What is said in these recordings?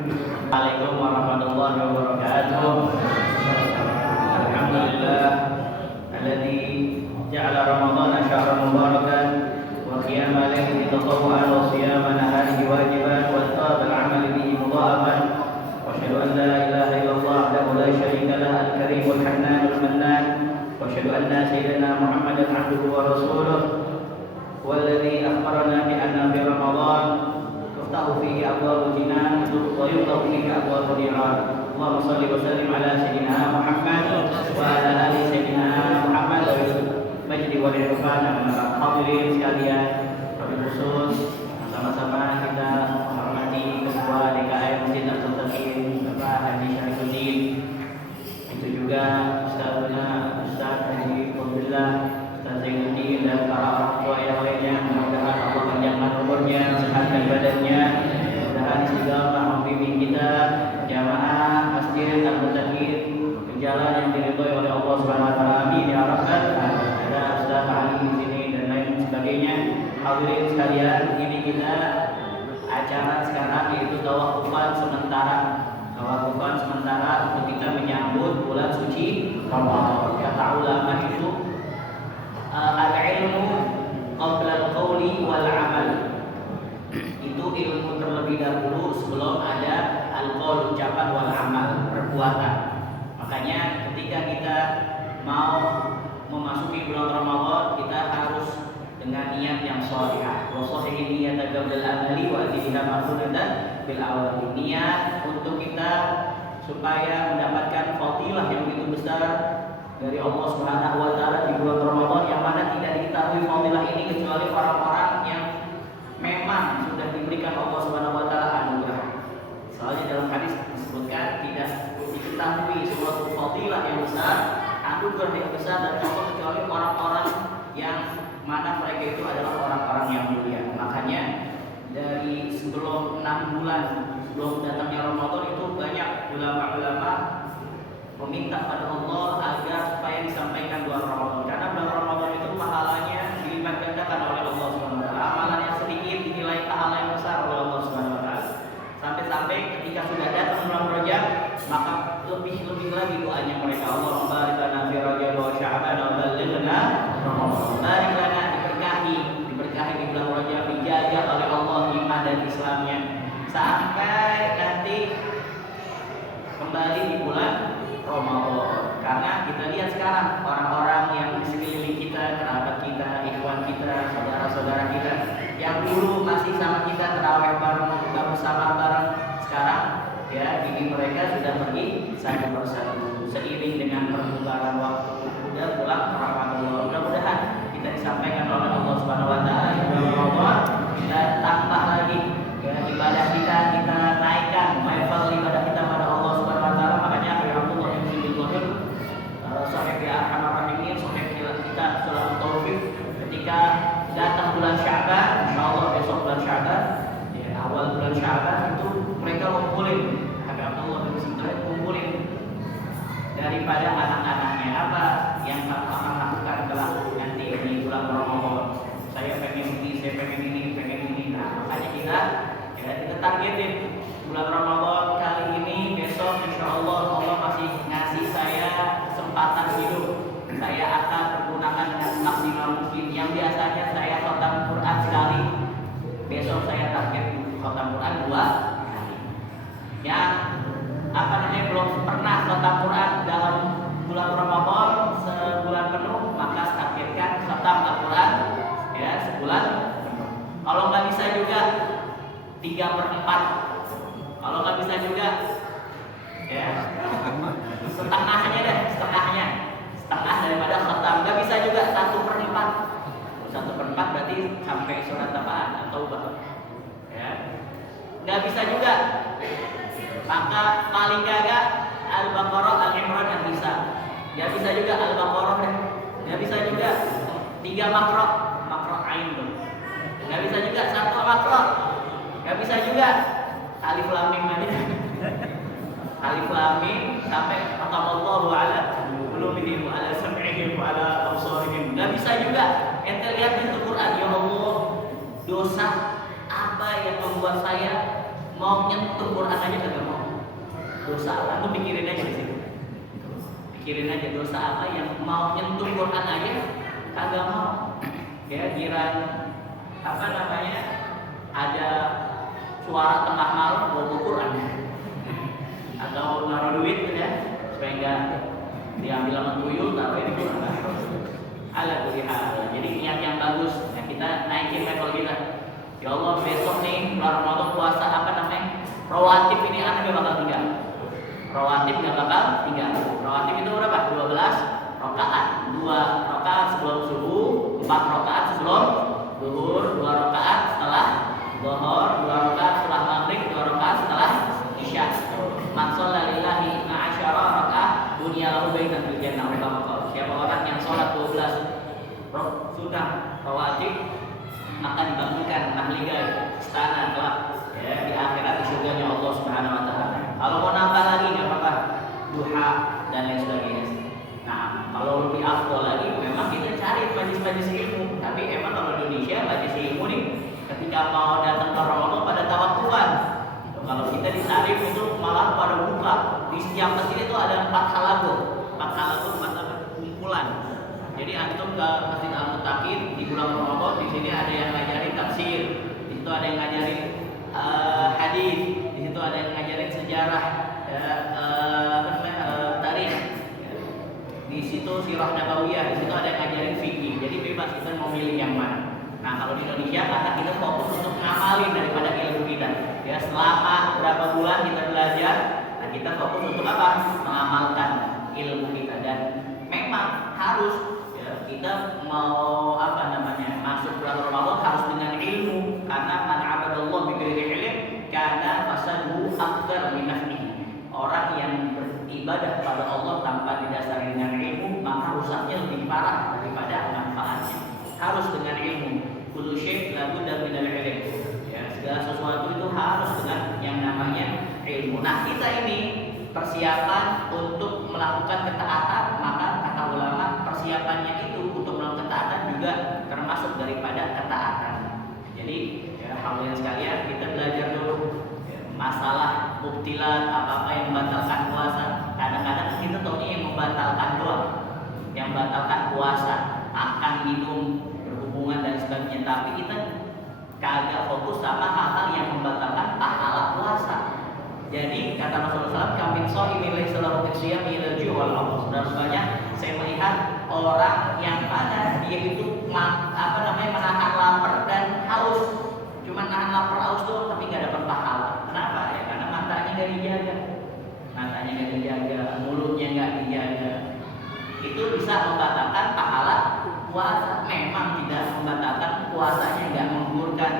Assalamualaikum warahmatullahi wabarakatuh. Alhamdulillah alladzi ja'ala ramadhana syahran mubarakan wa qiyama laylihi tatawwu'an wa siyama naharihi wajiban wa thawab al-'amali bihi mudha'afan wa asyhadu an la ilaha illallah wahdahu la syarika lahu al-karimul hannanul mannan wa asyhadu anna sayyidina Muhammadan 'abduhu wa rasuluh walladzi akhbarana bi anna fi ramadhan tuftahu fihi abwabul jinan wa yughlaqu fihi abwabun niran. Allahumma shalli wa sallim ala sayyidina Muhammad wa ala ali sayyidina Muhammad wa majdi wal irfan. Hadirin sekalian, wabil khusus sama-sama kita menghormati Ketua DKM Masjid Abdul Takim Bapak Haji Syarifuddin, itu juga Ustaznya Ustaz Haji Abdullah, Ustaz Zainuddin, dan para orang tua yang lainnya. Mudah-mudahan Allah panjangkan umurnya, sehatkan badannya, mudah-mudahan istiqamah membimbing kita jamaah Masjid Abdul Takim ke jalan yang diridhoi oleh Allah Subhanahu wa taala. Amin ya rabbal alamin. Ada Ustaz Ali di sini dan lain sebagainya. Hadirin sekalian, ini kita acara sekarang yaitu tawakufan sementara. Tawakufan sementara untuk kita menyambut bulan suci Ramadan. Kata ulama itu al-ilmu qabla al-qawli wal amal. Itu ilmu terlebih dahulu sebelum ada al-qaul, ucapan, wal amal, perbuatan. Makanya ketika kita mau memasuki bulan Ramadan, kita harus dengan niat yang shalihah. Wa shalih niyyata qabla al-amali wa adhiha maqsudan bil awali. Niat untuk kita supaya mendapatkan fadilah yang begitu besar dari Allah Subhanahu wa taala di bulan Ramadan, yang mana tidak diketahui fadilah ini kecuali orang-orang yang memang sudah diberikan Allah Subhanahu wa taala anugerah. Soalnya dalam hadis disebutkan tidak diketahui suatu fadilah yang besar, anugerah yang besar dari Allah kecuali orang-orang yang mana mereka itu adalah orang-orang yang mulia. Makanya dari sebelum 6 bulan sebelum datangnya Ramadan itu banyak ulama-ulama meminta pada Allah agar supaya disampaikan bulan Ramadan, karena bulan Ramadan itu pahalanya dilipat gandakan oleh Allah Subhanahu wa taala. Amalan yang sedikit dinilai pahala yang besar oleh Allah Subhanahu wa taala. Sampai-sampai ketika sudah datang bulan Rajab, maka lebih lagi doanya mereka, Allahumma barik lana fi Rajab wa Sya'ban wa ballighna Ramadan. Barik lana, diberkahi di bulan Rajab, dijaga oleh Allah iman dan Islamnya sampai nanti kembali di bulan Ramadan. Karena kita lihat sekarang orang-orang yang di sekeliling kita, kerabat kita, ikhwan kita, saudara-saudara kita yang dulu masih sama kita tarawih bareng, buka bersama bareng, sekarang ya ini mereka sudah pergi satu persatu seiring dengan perputaran waktu, sudah pulang ke Ramadan. Mudah-mudahan kita disampaikan oleh Allah Subhanahu wa taala di bulan Ramadan, kita tambah lagi ya ibadah kita naikkan level ibadah kita pada Allah Subhanahu wa taala. Makanya Abdullah bin Zubair sahih ya arhamar rahimin, sahih kita salat taufik ketika datang bulan Sya'ban, insyaallah besok bulan Sya'ban ya, awal bulan Sya'ban itu mereka ngumpulin, Habib Abdullah bin Zubair ngumpulin daripada anak-anaknya apa yang akan lakukan kelak nanti di bulan Ramadan. Saya pengen ini, saya pengen ini, pengen ini. Nah, makanya kita targetin bulan Ramadan kali ini, besok insyaallah Allah masih ngasih saya kesempatan hidup. Saya akan menggunakan dengan maksimal mungkin. Yang biasanya saya khatam Quran sekali, besok saya target khatam Quran 2 kali. Yang belum pernah khatam Quran dalam bulan Ramadan sebulan penuh, maka targetkan khatam Al-Quran ya sebulan penuh. Kalau nggak bisa juga 3/4. Kalau nggak bisa juga ya setengahnya deh, setengah daripada khatam. Nggak bisa juga 1/4. 1/4 berarti sampai surat apaan atau bahkan ya. Nggak bisa juga, maka paling gagah Al-Baqarah, Al-Imran yang bisa. Nggak bisa juga Al-Baqarah deh. Nggak bisa juga 3 makro ain tuh. Nggak bisa juga 1 makro. Nggak bisa juga Alif Lam Mim aja. Alif Lam Mim sampai Allahu ala qulubihim wa ala sam'ihim wa ala absarihim. Nggak bisa juga. Ente lihat di Quran, ya Allah, dosa apa yang membuat saya mau nyentuh Quran aja kagak mau. Dosa apa? Lu pikirin aja di situ. Pikirin aja dosa apa yang mau nyentuh Quran aja kagak mau. Ya, giran apa namanya? Ada suara tengah malam bawa Quran. Atau naruh duit ya, supaya enggak diambil sama tuyul taruh di Quran. Ala kulli hal. Jadi niat yang bagus. Nah, kita naikin level kita. Ya Allah, besok nih bulan Ramadan puasa apa namanya? Rawatib ini anak gak bakal tinggal. Rawatib gak bakal tinggal. Rawatib itu berapa? 12 rakaat. 2 rakaat sebelum subuh, 4 rakaat sebelum zuhur, 2 rakaat setelah zuhur, 2 rakaat setelah maghrib, 2 rakaat setelah isya. Man shalla lillahi 12 rakaat bunya lahu baitan fil jannah. Siapa orang yang sholat 12 sunnah rawatib maka dibangunkan mahligai istana kelak ya di akhirat di surganya Allah Subhanahu wa taala. Kalau mau nambah lagi enggak apa-apa, duha dan lain sebagainya. Nah, kalau lebih afdol lagi memang kita cari majlis-majlis ilmu. Tapi emang kalau Indonesia majlis ilmu nih ketika mau datang ke Ramadan pada tawakulan. Kalau kita di Sarif itu malah pada buka. Di setiap masjid itu ada 4 halago, 4 kumpulan. Jadi antum ke Masjid Al-Muttaqin di bulan Ramadan, di sini ada yang ngajarin tafsir, di situ ada yang ngajarin hadis, di situ ada yang ngajarin sejarah, tarikh, di situ sirah nabawiyah, di situ ada yang ngajarin fikih. Jadi bebas kita mau milih yang mana. Nah kalau di Indonesia karena kita fokus untuk ngamalin daripada ilmu kita. Ya selama berapa bulan kita belajar, nah kita fokus untuk apa? Mengamalkan ilmu kita dan memang harus kita mau apa namanya masuk bulan Ramadan harus dengan ilmu karena man 'abadallah bi ghairi ilm kana fasaduhu akbar min naf'ihi. Orang yang beribadah pada Allah tanpa didasari dengan ilmu maka rusaknya lebih parah daripada manfaatnya. Harus dengan ilmu. Kullu syai' la budda min al-ilm. Ya, segala sesuatu itu harus dengan yang namanya ilmu. Nah, kita ini persiapan untuk melakukan ketaatan, maka kata ulama persiapannya itu untuk melakukan ketaatan juga termasuk daripada ketaatan. Jadi ya, hadirin sekalian kita belajar dulu ya, masalah mubtilat apa-apa yang membatalkan puasa. Kadang-kadang kita tahu yang membatalkan doang, yang membatalkan puasa, makan, minum, berhubungan dan sebagainya. Tapi kita kagak fokus sama hal-hal yang membatalkan pahala puasa. Jadi kata Rasulullah SAW, kami sha'imin laisa lahu siyam illa al-ju' wal 'aths. Saudara-saudaranya, saya melihat orang yang mana dia itu menahan lapar dan haus. Cuma nahan lapar haus doang tapi enggak dapat pahala. Kenapa? Ya karena matanya enggak dijaga. Matanya enggak dijaga, mulutnya enggak dijaga. Itu bisa membatalkan pahala puasa. Memang tidak membatalkan puasanya, enggak menggugurkan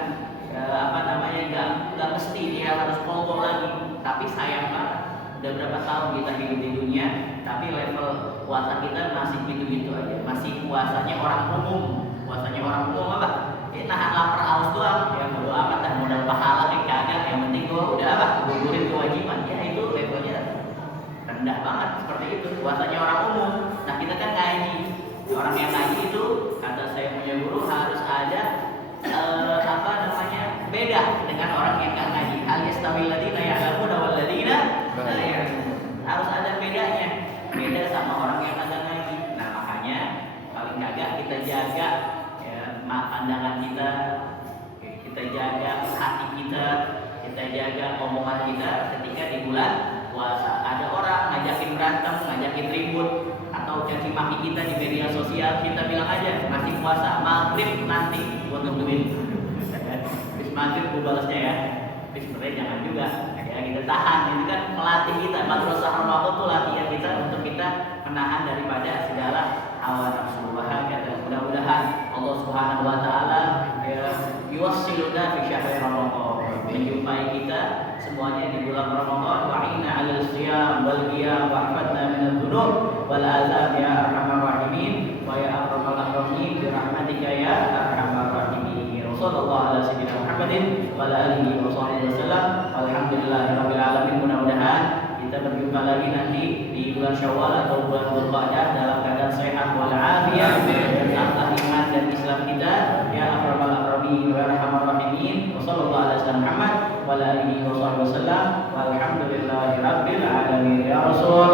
enggak mesti dia harus pokok lagi. Tapi sayang banget, udah berapa tahun kita hidup di dunia, tapi level puasa kita masih gitu-gitu aja. Masih puasanya orang umum. Puasanya orang umum apa? Nahan lapar haus doang. Ya bodo amat dah, modal pahala kagak. Yang penting gua udah apa? Gugurin kewajiban. Ya itu levelnya rendah banget seperti itu. Puasanya orang umum. Nah kita kan ngaji. Orang yang ngaji itu kata saya punya guru harus ada beda dengan orang yang nggak ngaji. Hal yastawil ladina ya'lamuna wal ladina la ya'lamun. Harus ada bedanya. Beda sama orang yang kagak ngaji. Nah, makanya paling kagak kita jaga ya pandangan kita, kita jaga hati kita jaga omongan kita ketika di bulan puasa. Ada orang ngajakin berantem, ngajakin ribut atau caci maki kita di media sosial, kita bilang aja masih puasa, maghrib nanti gua tungguin. Maghrib gue balasnya ya, tapi sebenarnya jangan juga ya kita tahan. Itu kan melatih kita, madrasah Ramadan itu latihan kita untuk kita menahan daripada segala hawa nafsu. Mudah-mudahan Allah Subhanahu wa taala ya yuwassiluna fi syahri Ramadan, menjumpai kita semuanya di bulan Ramadan. Wa inna 'alal siyam wal qiyam wa hafadna min adz-dzunub wal azab ya arhamar rahimin wa ya akramal akramin bi rahmatika ya arhamar rahimin. Sallallahu ala sayyidina Muhammadin wa ala alihi wa sahbihi wasallam. Alhamdulillahirabbil alamin. Mudah-mudahan kita berjumpa lagi nanti di bulan Syawal atau bulan Dzulqa'dah dalam keadaan sehat wal afiat dan tambah iman dan Islam kita ya akramal akramin wa arhamar rahimin. Sallallahu ala sayyidina Muhammad wa ala alihi wasallam. Walhamdulillahirabbil alamin. Ya Rasul